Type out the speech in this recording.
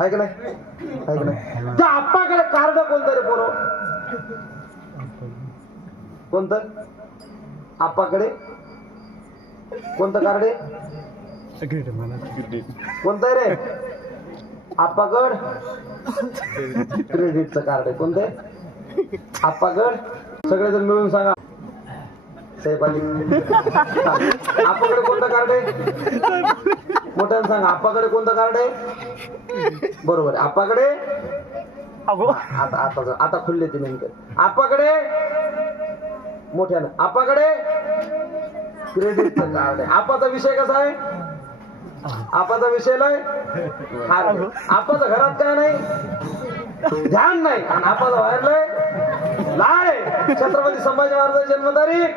आहे का नाही? आहे का नाही? त्या आप्पाकडे कार्ड कोणतं रे पोरो? कोणतं? आप्पाकडे कोणतं कार्ड आहे? कोणतं आहे रे? आप्पाकड क्रेडिटचं कार्ड आहे. कोणतं आहे? आप्पाकड. सगळेजण मिळून सांगा. साहेब आली. आप्पाकडे कोणतं कार्ड आहे? मोठ्यानं सांगा. आप्पाकडे कोणतं कार्ड आहे? बरोबर आहे. आप्पाकडे आता आता आता खुलले ते नेमकं. आप्पाकडे मोठ्यानं. आप्पाकडे क्रेडिटचं कार्ड आहे. आपाचा विषय कसा आहे? आपाचा विषय लय आपाचं घरात काय नाही, ध्यान नाही. आणि आपाचं बाहेर लय लाय. छत्रपती संभाजी महाराज जन्मतारीख